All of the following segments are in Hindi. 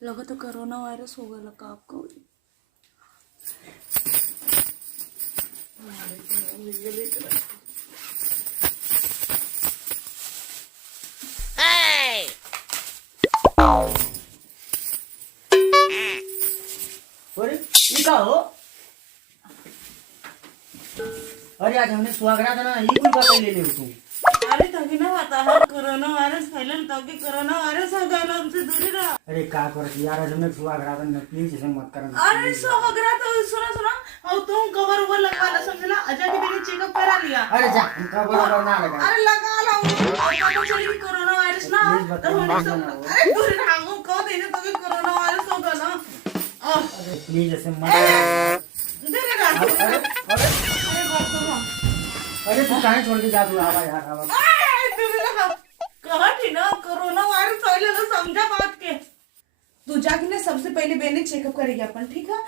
लगा तो कोरोना वायरस हो गया लगा आपको। अरे ये का हो? अरे आज हमने सुहागरा था ना, ये कुल का ले ले तू। अरे तभी ना आता है कोरोना वायरस फैलन तभी कोरोना वायरस हो गया हमसे दूरी रहा। अरे का कर यार, आज हमने सुहागरा था ना, प्लीज ऐसे मत करना। अरे सोहगरा तो सुना सुना और तुम कवर ओवर लगवा ला, समझला अजा के मैंने चेकअप करा लिया। अरे जा उनका बराबर ना लगा। अरे लगा ला पता चली कि कोरोना वायरस ना तो हमने सब अरे दूर रहो कह देने तो कि कोरोना वायरस हो गया ना। अरे प्लीज ऐसे मत दे रे रहा। अरे अरे बात तो अरे तू कहां छोड़ के जा तू? आवा यार आवा। कहा थी ना कोरोना वायरस फैले तो समझा बात के। तू जाके ना सबसे पहले बेने चेकअप करेगी अपन, ठीक है?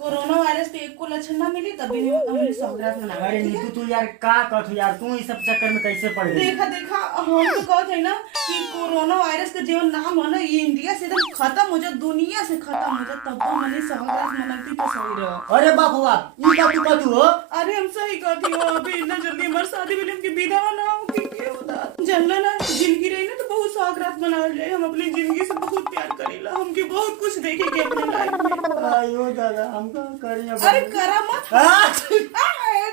कोरोना वायरस के एक को लक्षण ना मिली तभी हमने सोहरात मना। अरे नीतू तू यार का कहत यार, तू इस सब चक्कर में कैसे पड़ गई? देखा देखा हम तो कहते हैं ना कि कोरोना वायरस का जीवन नाम है ना ये इंडिया से एकदम खत्म हो जाए, दुनिया से खत्म हो जाए तब तो मैंने सोहरात मनाती तो सही रहो। अरे बाप बाप ये का तू हो? अरे हम सही कहती हो, अभी इतना जल्दी हमारी शादी में हमकी विधवा ना हो कि के होता जानला ना जिंदगी रही ना तो बहुत सोहागरात मनावल जाए। हम अपनी जिंदगी से बहुत प्यार करेला, हमके बहुत कुछ देखेंगे अपने लाइफ में। आयो दादा हम का करिए। अरे करा मत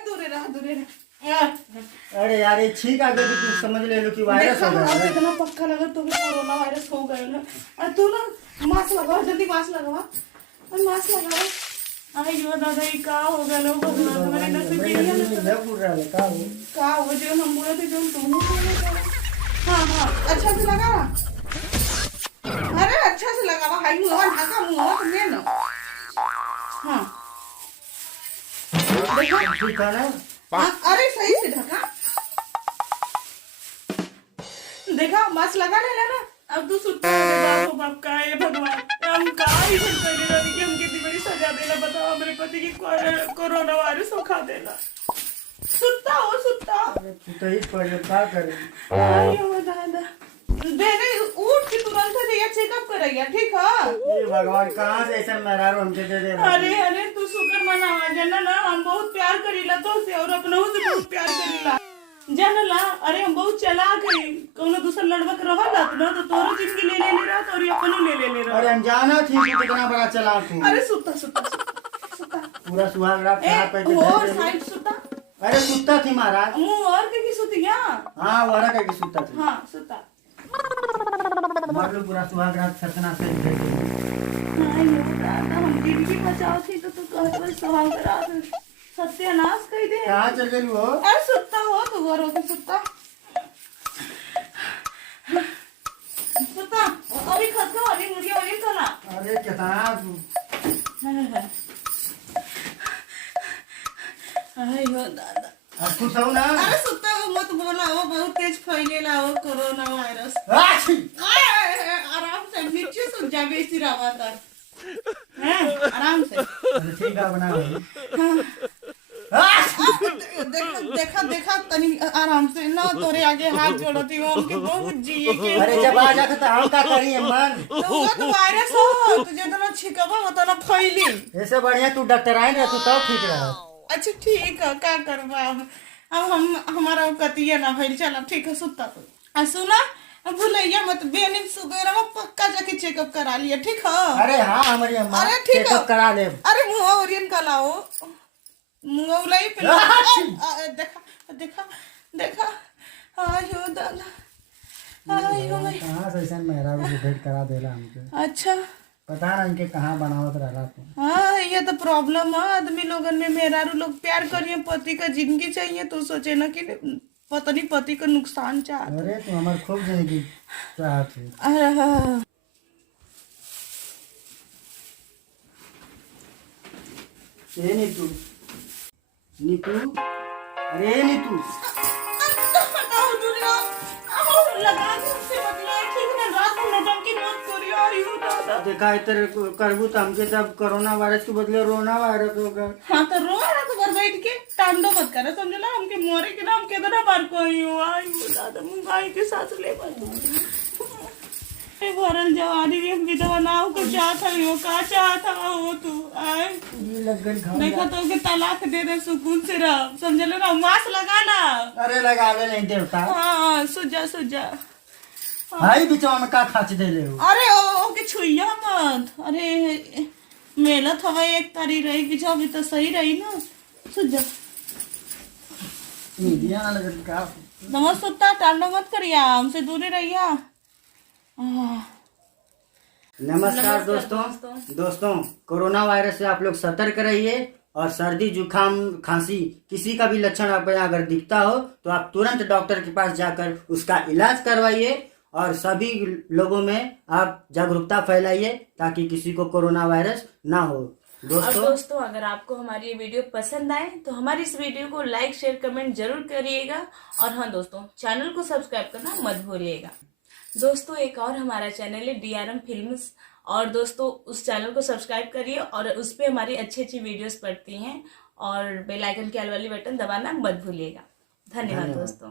दूरे रहा। अरे यार ये ठीक आ गई, तू समझ ले लो कि वायरस हो गया है। इतना पक्का लगा तो कोरोना वायरस हो गया ना। अरे तू ना मास्क लगा, जल्दी मास्क लगा, मास्क लगा। अरे यो दादा ये का हो गया लो भगवान हमारे नसीब में नहीं है का हो जो हम बोले थे जो तुम हाँ हाँ अच्छा से लगा रहा। अरे अच्छा से लगा रहा हाई मुंह ढका मुंह तुम्हें ना। हाँ ठीक है ना? अरे सही से ढका देखा मास्क लगा ले ना। अब तू सुनता है बाप बाप का है भगवान हम का ही करने वाली कि हम कितनी बड़ी सजा देना बताओ हमारे पति की कोरोना वायरस हो खा देना। सुनता हो सुनता तू तो ही पड़ क्या करे? अरे दादा बेने उठ के तुरंत दिया चेकअप कराइया, ठीक है? ये भगवान कहाँ से ऐसा मेहरारू हमके दे दे? अरे अरे तू शुक्र मनावा जाना ना हम बहुत प्यार करीला तो से और अपनों से बहुत प्यार करीला जानला। अरे हम बहुत चलाक है, कोनो दूसरा लड़वा के रहला ना तो तोरो जिंदगी ले रहा और अपनो ले रहा। अरे हम जाना थी कि कितना बड़ा चला तू। अरे सुता सुता सुता पूरा सुहागरात खा पे के और साइड सुता। अरे सुता थी महाराज। मुंह और के सुतिया। हाँ वाला का सुता थी। हाँ सुता मार लो पूरा सुहागरात सरतना से भेज दो। हां यो दादा हम जिंदगी बचाओ थी तो तू कहत बस सुहागरात सत्यानाश कह दे। कहाँ चल गई हो? अरे सुता हो तू घरों के सुता सुता अभी खत्म अभी मुर्गिया वाली खाना। अरे कितना अयो दादा अब खुश हो ना? अरे सुता हो मत बोला हो, बहुत तेज फैलेला हो कोरोना वायरस। आराम से नीचे सो जा बेसी रहा तर आराम से। अरे ठीक है बना देखा देखा देखा तनी आराम से ना तोरे आगे हाथ जोड़ती हूँ हमके बहुत जिए के। अरे जब आ जाता तो हम क्या करिए मन? तो वायरस हो तुझे तो ना छिकबा होता ना फैली। ऐसे बढ़िया तू डॉक्टर आए ना तू तब ठीक रहा। अच्छा ठीक है क्या करवा अब हम हमारा कतिया ना भइल चला ठीक है सुता तो सुना भूलैया मत बेनी सुबह में पक्का जाके चेकअप करा लिया, ठीक है? अरे हाँ हमारी अम्मा अरे ठीक है चेकअप करा दे। अरे मुंह ओरियन का लाओ मुंह उलाई पे देखा देखा देखा आयो दादा आयो कहाँ से ऐसा मेहरारू से भेंट करा देला हमके? अच्छा पता ना इनके कहाँ बनावत रहला तू। हाँ ये तो प्रॉब्लम है आदमी लोगन में मेहरारू लोग प्यार करिए पति का जिंदगी चाहिए तो सोचे ना कि पता नहीं पति का नुकसान चाहते। अरे तू हमारे खूब जिंदगी चाहती। अरे ए नीतू नीतू अरे नीतू देखा इधर करबू तो हमके जब कोरोना वायरस के बदले रोना वायरस हो गया। हाँ तो रो रहा तो घर बैठ के तांडव मत करे समझला हमके मोरे के नाम के ना बार को आई दादा मुंगाई के साथ ले भरल जवानी भी हम विधवा ना हो तू चाहता हो का चाहता हो तू आए लग गई घाव। देखो तो के तलाक दे दे सुकून से रह समझ लो ना मास्क लगा ना। अरे लगावे नहीं देवता। हाँ सुजा सुजा भाई बिचवा में का खाच दे ले हो। अरे ओ के छुइया मत अरे मेहनत हवा एक तारी रही कि अभी तो सही रही ना सुजा मीडिया लगन का नमस्ता टांडा मत करिया हमसे दूरी रहिया। नमस्कार दोस्तों कोरोना वायरस से आप लोग सतर्क रहिए और सर्दी जुकाम खांसी किसी का भी लक्षण आप अगर दिखता हो तो आप तुरंत डॉक्टर के पास जाकर उसका इलाज करवाइए और सभी लोगों में आप जागरूकता फैलाइए ताकि किसी को कोरोना वायरस ना हो। दोस्तों अगर आपको हमारी ये वीडियो पसंद आए तो हमारी इस वीडियो को लाइक शेयर कमेंट जरूर करिएगा और हाँ दोस्तों चैनल को सब्सक्राइब करना मत भूलिएगा। दोस्तों एक और हमारा चैनल है DRM फिल्म्स और दोस्तों उस चैनल को सब्सक्राइब करिए और उस पर हमारी अच्छी वीडियोस पड़ती हैं और बेल आइकन की आल वाली बटन दबाना मत भूलिएगा। धन्यवाद दोस्तों।